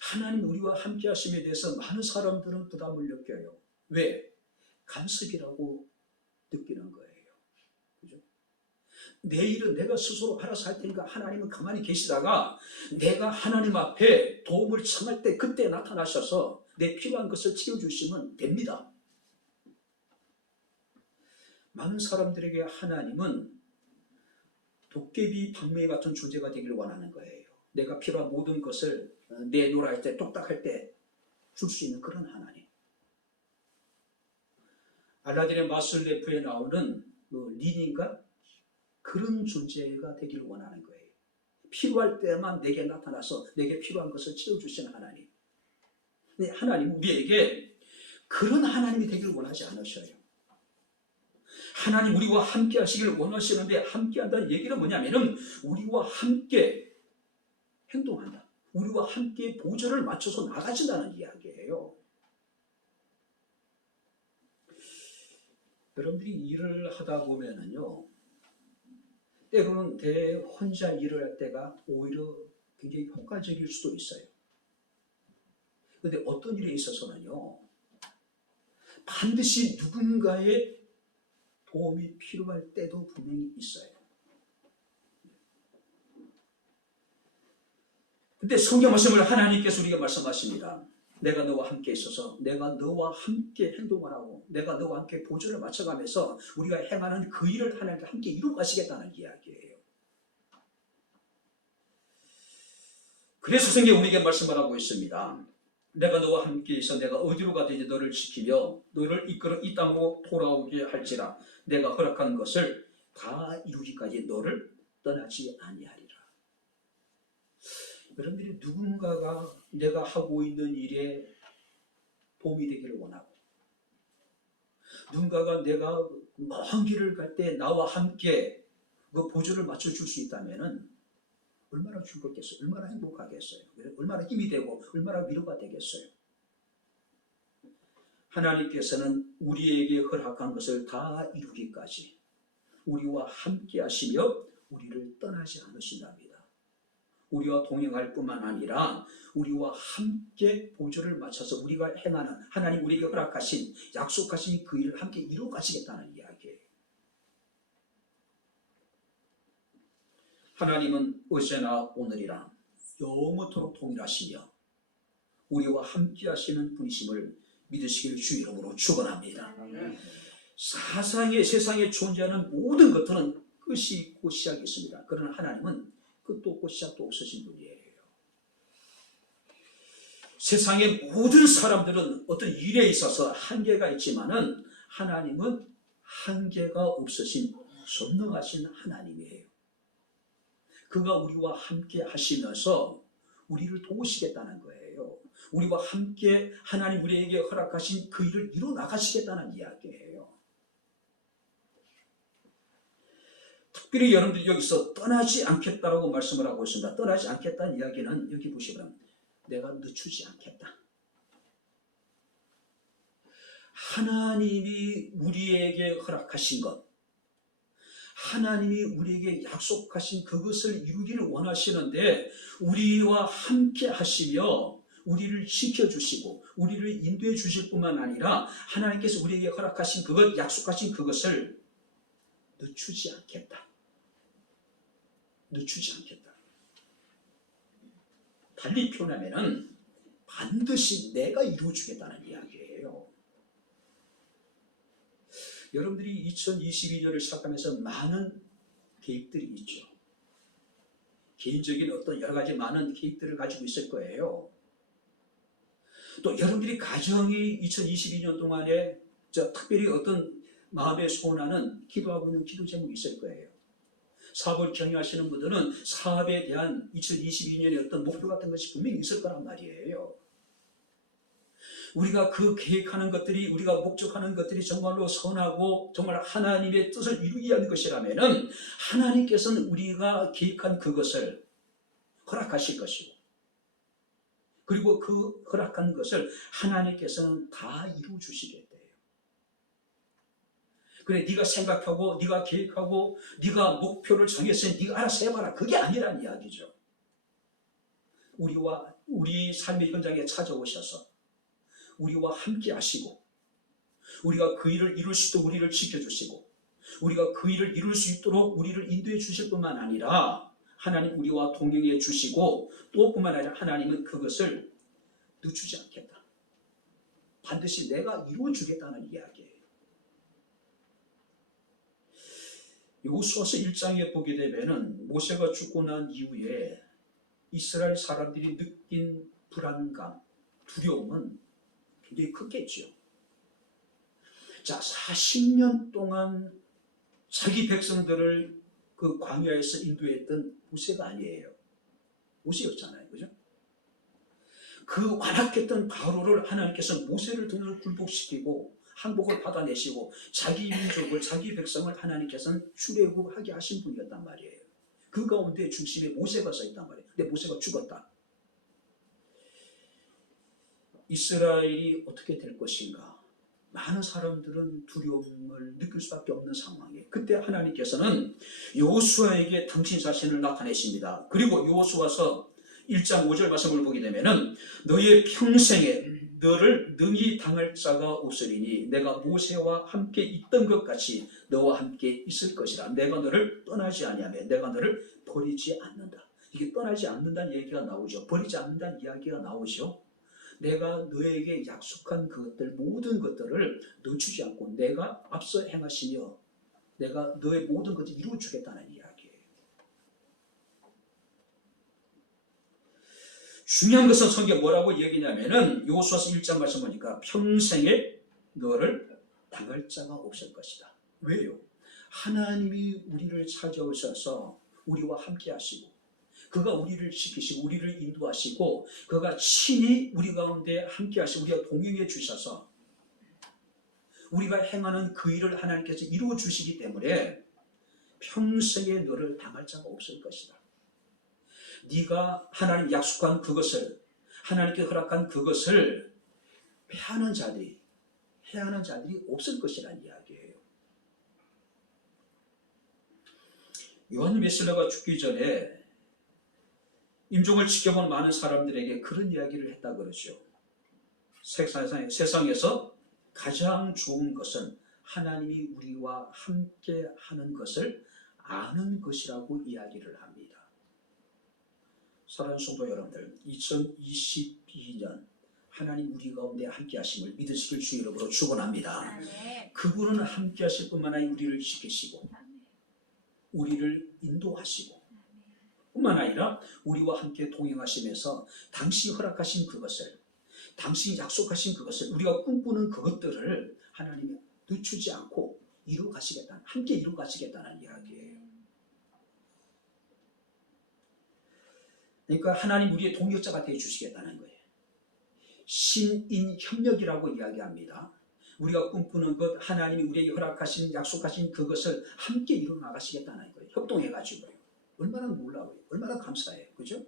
하나님 우리와 함께 하심에 대해서 많은 사람들은 부담을 느껴요. 왜? 간섭이라고 느끼는 거예요. 그죠? 내 일은 내가 스스로 알아서 할 테니까 하나님은 가만히 계시다가 내가 하나님 앞에 도움을 청할 때 그때 나타나셔서 내 필요한 것을 채워주시면 됩니다. 많은 사람들에게 하나님은 도깨비 방맹이 같은 존재가 되길 원하는 거예요. 내가 필요한 모든 것을 내놓으라 할 때 똑딱할 때 줄 수 있는 그런 하나님. 알라딘의 마술래프에 나오는 린인가 그런 존재가 되기를 원하는 거예요. 필요할 때만 내게 나타나서 내게 필요한 것을 채워주시는 하나님. 근데 하나님은 우리에게 그런 하나님이 되기를 원하지 않으셔요. 하나님 우리와 함께 하시기를 원하시는데 함께 한다는 얘기는 뭐냐면은 우리와 함께 행동한다. 우리와 함께 보조를 맞춰서 나가신다는 이야기예요. 여러분들이 일을 하다 보면은요, 때로는 혼자 일을 할 때가 오히려 굉장히 효과적일 수도 있어요. 그런데 어떤 일에 있어서는요, 반드시 누군가의 도움이 필요할 때도 분명히 있어요. 근데 성경 말씀을 하나님께서 우리가 말씀하십니다. 내가 너와 함께 있어서 내가 너와 함께 행동을 하고 내가 너와 함께 보조를 맞춰가면서 우리가 행하는 그 일을 하나님께 함께 이루어 가시겠다는 이야기예요. 그래서 성경이 우리에게 말씀을 하고 있습니다. 내가 너와 함께 있어 내가 어디로 가든지 너를 지키며 너를 이끌어 이 땅으로 돌아오게 할지라 내가 허락한 것을 다 이루기까지 너를 떠나지 아니하리라. 여러분들이 누군가가 내가 하고 있는 일에 도움이 되기를 원하고 누군가가 내가 먼 길을 갈 때 나와 함께 그 보조를 맞춰줄 수 있다면 얼마나 즐겁겠어요? 얼마나 행복하겠어요? 얼마나 힘이 되고 얼마나 위로가 되겠어요? 하나님께서는 우리에게 허락한 것을 다 이루기까지 우리와 함께 하시며 우리를 떠나지 않으신답니다. 우리와 동행할 뿐만 아니라 우리와 함께 보조를 맞춰서 우리가 행하는 하나님 우리에게 허락하신 약속하신 그 일을 함께 이루어 가시겠다는 이야기예요. 하나님은 어제나 오늘이라 영원토록 동일하시며 우리와 함께 하시는 분이심을 믿으시길 주 이름으로 축원합니다. 세상에 존재하는 모든 것들은 끝이 있고 시작이 있습니다. 그러나 하나님은 끝도 없고 시작도 없으신 분이에요. 세상의 모든 사람들은 어떤 일에 있어서 한계가 있지만은 하나님은 한계가 없으신 전능하신 하나님이에요. 그가 우리와 함께 하시면서 우리를 도우시겠다는 거예요. 우리와 함께 하나님 우리에게 허락하신 그 일을 이뤄 나가시겠다는 이야기예요. 특별히 여러분들이 여기서 떠나지 않겠다라고 말씀을 하고 있습니다. 떠나지 않겠다는 이야기는 여기 보시면 내가 늦추지 않겠다. 하나님이 우리에게 허락하신 것, 하나님이 우리에게 약속하신 그것을 이루기를 원하시는데 우리와 함께 하시며 우리를 지켜주시고 우리를 인도해 주실 뿐만 아니라 하나님께서 우리에게 허락하신 그것, 약속하신 그것을 늦추지 않겠다. 늦추지 않겠다. 달리 표현하면 반드시 내가 이루어주겠다는 이야기예요. 여러분들이 2022년을 시작하면서 많은 계획들이 있죠. 개인적인 어떤 여러 가지 많은 계획들을 가지고 있을 거예요. 또 여러분들이 가정이 2022년 동안에 특별히 어떤 마음에 소원하는 기도하고 있는 기도 제목이 있을 거예요. 사업을 경영하시는 분들은 사업에 대한 2022년의 어떤 목표 같은 것이 분명히 있을 거란 말이에요. 우리가 그 계획하는 것들이, 우리가 목적하는 것들이 정말로 선하고 정말 하나님의 뜻을 이루기 위한 것이라면 하나님께서는 우리가 계획한 그것을 허락하실 것이고, 그리고 그 허락한 것을 하나님께서는 다 이루어 주시겠대요. 그래, 네가 생각하고 네가 계획하고 네가 목표를 정했으니 네가 알아서 해봐라, 그게 아니란 이야기죠. 우리 삶의 현장에 찾아오셔서 우리와 함께 하시고 우리가 그 일을 이룰 수 있도록 우리를 지켜주시고 우리가 그 일을 이룰 수 있도록 우리를 인도해 주실 뿐만 아니라 하나님 우리와 동행해 주시고 또 뿐만 아니라 하나님은 그것을 늦추지 않겠다. 반드시 내가 이루어 주겠다는 이야기예요. 여호수아서 1장에 보게 되면은 모세가 죽고 난 이후에 이스라엘 사람들이 느낀 불안감, 두려움은 굉장히 컸겠죠. 자, 40년 동안 자기 백성들을 그 광야에서 인도했던 모세가 아니에요. 모세였잖아요. 그죠? 그 완악했던 바로를 하나님께서 모세를 통해서 굴복시키고 항복을 받아내시고 자기 민족을, 자기 백성을 하나님께서는 출애굽하게 하신 분이었단 말이에요. 그 가운데 중심에 모세가 서 있단 말이에요. 근데 모세가 죽었다. 이스라엘이 어떻게 될 것인가? 많은 사람들은 두려움을 느낄 수밖에 없는 상황이에요. 그때 하나님께서는 여호수아에게 당신 자신을 나타내십니다. 그리고 여호수아서 1장 5절 말씀을 보게 되면은 너의 평생에 너를 능히 당할 자가 없으리니 내가 모세와 함께 있던 것 같이 너와 함께 있을 것이라. 내가 너를 떠나지 아니하며 내가 너를 버리지 않는다. 이게 떠나지 않는다는 얘기가 나오죠. 버리지 않는다는 이야기가 나오죠. 내가 너에게 약속한 그것들, 모든 것들을 늦추지 않고 내가 앞서 행하시며 내가 너의 모든 것을 이루어주겠다는 이야기예요. 중요한 것은 성경에 뭐라고 얘기냐면은 여호수아서 1장 말씀 보니까 평생에 너를 당할 자가 없을 것이다. 왜요? 하나님이 우리를 찾아오셔서 우리와 함께 하시고 그가 우리를 지키시고 우리를 인도하시고 그가 친히 우리 가운데 함께 하시고 우리가 동행해 주셔서 우리가 행하는 그 일을 하나님께서 이루어 주시기 때문에 평생에 너를 당할 자가 없을 것이다. 네가 하나님 약속한 그것을, 하나님께 허락한 그것을 패하는 자들이, 해하는 자들이 없을 것이라는 이야기예요. 요한 웨슬레가 죽기 전에 임종을 지켜본 많은 사람들에게 그런 이야기를 했다 그러죠. 세상에서 가장 좋은 것은 하나님이 우리와 함께 하는 것을 아는 것이라고 이야기를 합니다. 사랑하는 성도 여러분들, 2022년 하나님 우리 가운데 함께 하심을 믿으시길 주 이름으로 축원합니다. 그분은 함께 하실 뿐만 아니라 우리를 지키시고 우리를 인도하시고 뿐만 아니라 우리와 함께 동행하시면서 당신이 허락하신 그것을, 당신이 약속하신 그것을, 우리가 꿈꾸는 그것들을 하나님이 늦추지 않고 이루어 가시겠다는, 함께 이루어 가시겠다는 이야기예요. 그러니까 하나님 우리의 동역자가 되어 주시겠다는 거예요. 신인협력이라고 이야기합니다. 우리가 꿈꾸는 것, 하나님이 우리에게 허락하신, 약속하신 그것을 함께 이루어 나가시겠다는 거예요. 협동해가지고요. 얼마나 놀라워요. 얼마나 감사해요. 그죠?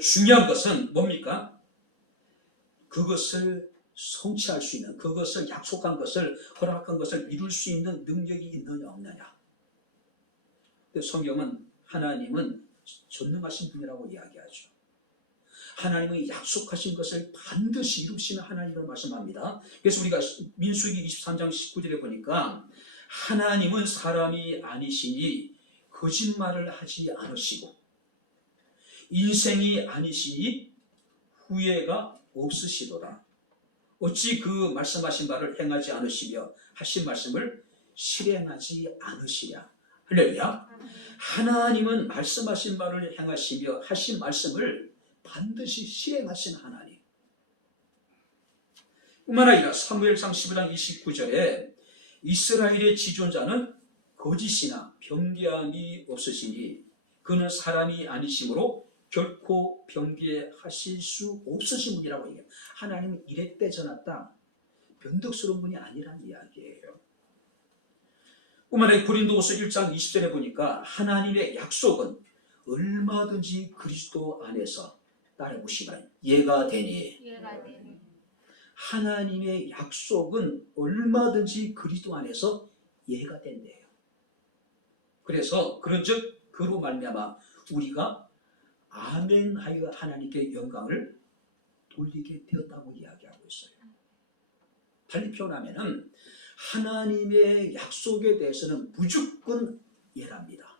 중요한 것은 뭡니까? 그것을 성취할 수 있는, 그것을 약속한 것을, 허락한 것을 이룰 수 있는 능력이 있느냐 없느냐. 성경은 하나님은 전능하신 분이라고 이야기하죠. 하나님은 약속하신 것을 반드시 이루시는 하나님으로 말씀합니다. 그래서 우리가 민수기 23장 19절에 보니까 하나님은 사람이 아니시니 거짓말을 하지 않으시고 인생이 아니시니 후회가 없으시도다. 어찌 그 말씀하신 바를 행하지 않으시며 하신 말씀을 실행하지 않으시랴. 할렐루야. 하나님은 말씀하신 바를 행하시며 하신 말씀을 반드시 실행하신 하나님. 뿐만 아니라 사무엘상 15장 29절에 이스라엘의 지존자는 거짓이나 변개함이 없으시니 그는 사람이 아니시므로 결코 변개하실 수 없으신 분이라고 얘기해요. 하나님은 이랬대저났다 변덕스러운 분이 아니라는 이야기예요. 뿐만 아니라 고린도후서 1장 20절에 보니까 하나님의 약속은 얼마든지 그리스도 안에서 따라오시라 예가 되니. 하나님의 약속은 얼마든지 그리스도 안에서 예가 된대요. 그래서 그런즉 그로 말미암아 우리가 아멘하여 하나님께 영광을 돌리게 되었다고 이야기하고 있어요. 달리 표현하면은 하나님의 약속에 대해서는 무조건 예랍니다.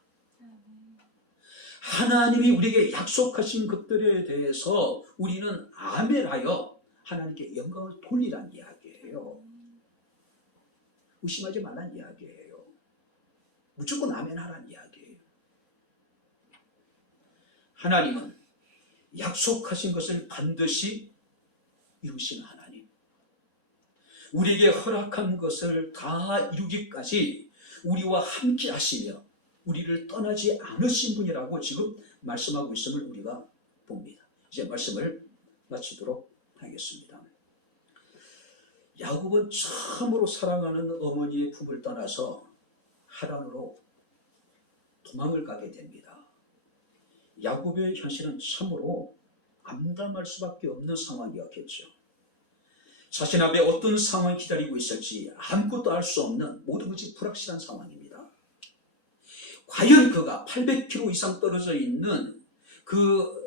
하나님이 우리에게 약속하신 것들에 대해서 우리는 아멘하여 하나님께 영광을 돌리라는 이야기예요. 의심하지 말라는 이야기예요. 무조건 아멘하라는 이야기예요. 하나님은 약속하신 것을 반드시 이루시는 하나님. 우리에게 허락한 것을 다 이루기까지 우리와 함께 하시며 우리를 떠나지 않으신 분이라고 지금 말씀하고 있음을 우리가 봅니다. 이제 말씀을 마치도록 하겠습니다. 야곱은 참으로 사랑하는 어머니의 품을 떠나서 하란으로 도망을 가게 됩니다. 야곱의 현실은 참으로 암담할 수밖에 없는 상황이었겠죠. 자신 앞에 어떤 상황이 기다리고 있을지 아무것도 알 수 없는 모든 것이 불확실한 상황입니다. 과연 그가 800km 이상 떨어져 있는 그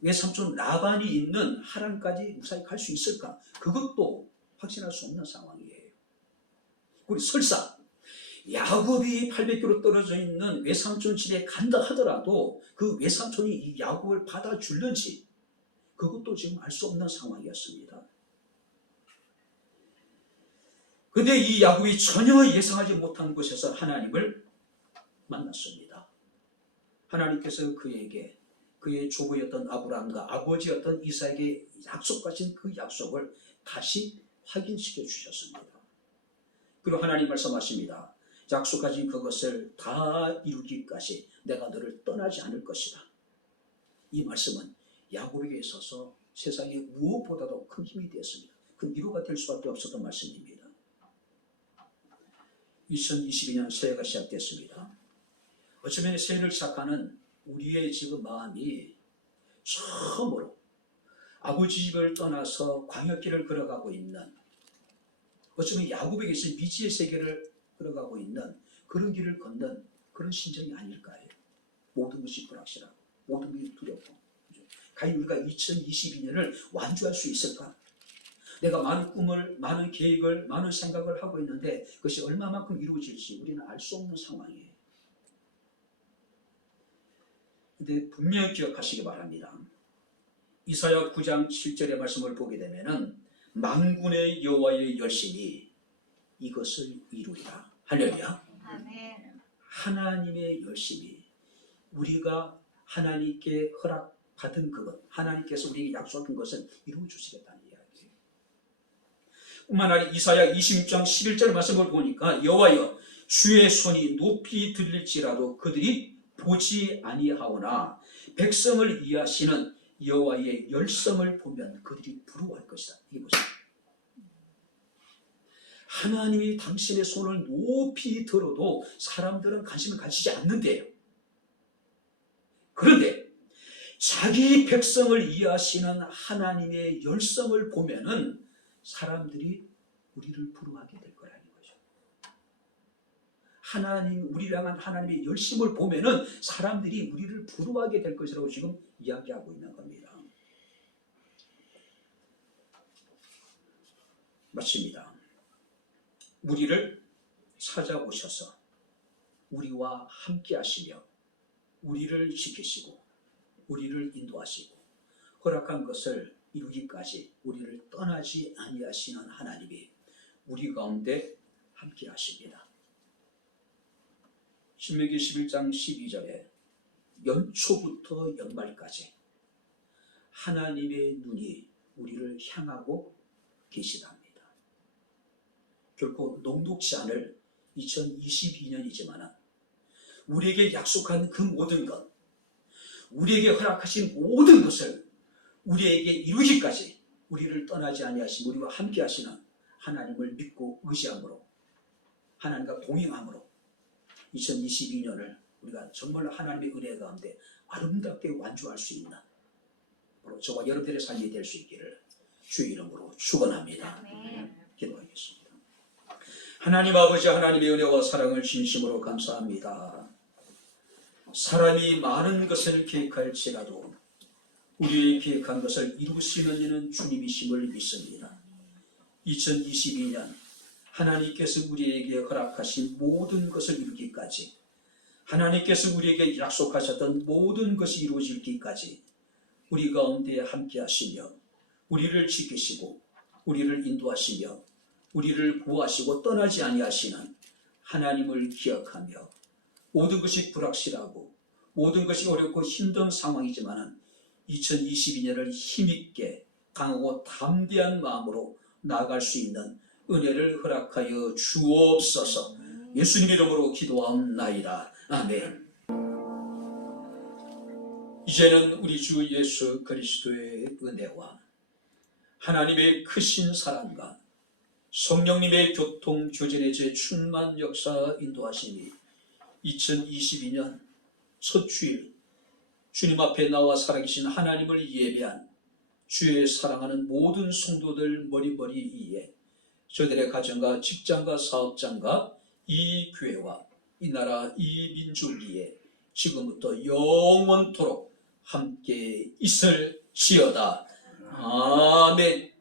외삼촌 라반이 있는 하란까지 무사히 갈 수 있을까? 그것도 확신할 수 없는 상황이에요. 그리고 설사 야곱이 800km 떨어져 있는 외삼촌 집에 간다 하더라도 그 외삼촌이 이 야곱을 받아줄는지 그것도 지금 알 수 없는 상황이었습니다. 그런데 이 야곱이 전혀 예상하지 못한 곳에서 하나님을 만났습니다. 하나님께서 그에게 그의 조부였던 아브라함과 아버지였던 이삭에게 약속하신 그 약속을 다시 확인시켜 주셨습니다. 그리고 하나님 말씀하십니다. 약속하신 그것을 다 이루기까지 내가 너를 떠나지 않을 것이다. 이 말씀은 야곱에게 있어서 세상에 무엇보다도 큰 힘이 되었습니다. 큰 위로가 될 수밖에 없었던 말씀입니다. 2022년 새해가 시작됐습니다. 어쩌면 새해를 시작하는 우리의 지금 마음이 처음으로 아버지 집을 떠나서 광야길을 걸어가고 있는, 어쩌면 야곱에게 있어서 미지의 세계를 걸어가고 있는 그런 길을 걷는 그런 심정이 아닐까요? 모든 것이 불확실하고 모든 것이 두렵고. 과연 우리가 2022년을 완주할 수 있을까? 내가 많은 꿈을, 많은 계획을, 많은 생각을 하고 있는데 그것이 얼마만큼 이루어질지 우리는 알 수 없는 상황이에요. 근데 분명히 기억하시기 바랍니다. 이사야 9장 7절의 말씀을 보게 되면은 만군의 여호와의 열심이 이것을 이루리라. 할렐루야. 아멘. 하나님의 열심이, 우리가 하나님께 허락받은 그것, 하나님께서 우리에게 약속한 것을 이루어 주시겠다는 이야기예요. 뿐만 아니라 이사야 26장 11절 말씀을 보니까 여호와여 주의 손이 높이 들릴지라도 그들이 보지 아니하오나 백성을 이해하시는 여호와의 열성을 보면 그들이 부러워할 것이다. 이게 보세요. 하나님이 당신의 손을 높이 들어도 사람들은 관심을 가지지 않는데요. 그런데 자기 백성을 이해하시는 하나님의 열성을 보면은 사람들이 우리를 부러워하게 될 거라는 거죠. 우리를 향한 하나님의 열심을 보면은 사람들이 우리를 부러워하게 될 것이라고 지금 이야기하고 있는 겁니다. 맞습니다. 우리를 찾아오셔서 우리와 함께 하시며 우리를 지키시고 우리를 인도하시고 허락한 것을 이루기까지 우리를 떠나지 아니하시는 하나님이 우리 가운데 함께 하십니다. 신명기 11장 12절에 연초부터 연말까지 하나님의 눈이 우리를 향하고 계시답니다. 결코 녹록지 않을 2022년이지만 우리에게 약속한 그 모든 것, 우리에게 허락하신 모든 것을 우리에게 이루기까지 우리를 떠나지 아니하시고 우리와 함께 하시는 하나님을 믿고 의지함으로 하나님과 동행함으로 2022년을 우리가 정말 하나님의 은혜 가운데 아름답게 완주할 수 있는 바로 저와 여러분들의 삶이 될 수 있기를 주의 이름으로 축원합니다. 기도하겠습니다. 하나님 아버지, 하나님의 은혜와 사랑을 진심으로 감사합니다. 사람이 많은 것을 계획할지라도 우리의 계획한 것을 이루시는 이는 주님이심을 믿습니다. 2022년 하나님께서 우리에게 허락하신 모든 것을 이루기까지, 하나님께서 우리에게 약속하셨던 모든 것이 이루어지기까지 우리 가운데 함께 하시며 우리를 지키시고 우리를 인도하시며 우리를 구하시고 떠나지 아니하시는 하나님을 기억하며 모든 것이 불확실하고 모든 것이 어렵고 힘든 상황이지만 2022년을 힘있게 강하고 담대한 마음으로 나아갈 수 있는 은혜를 허락하여 주옵소서. 예수님 이름으로 기도하옵나이다. 아멘. 이제는 우리 주 예수 그리스도의 은혜와 하나님의 크신 사랑과 성령님의 교통 교제의 제 충만 역사 인도하심이 2022년 첫 주일 주님 앞에 나와 살아계신 하나님을 예배한 주의 사랑하는 모든 성도들 머리머리 위에 저들의 가정과 직장과 사업장과 이 교회와 이 나라 이 민족 위에 지금부터 영원토록 함께 있을지어다. 아멘.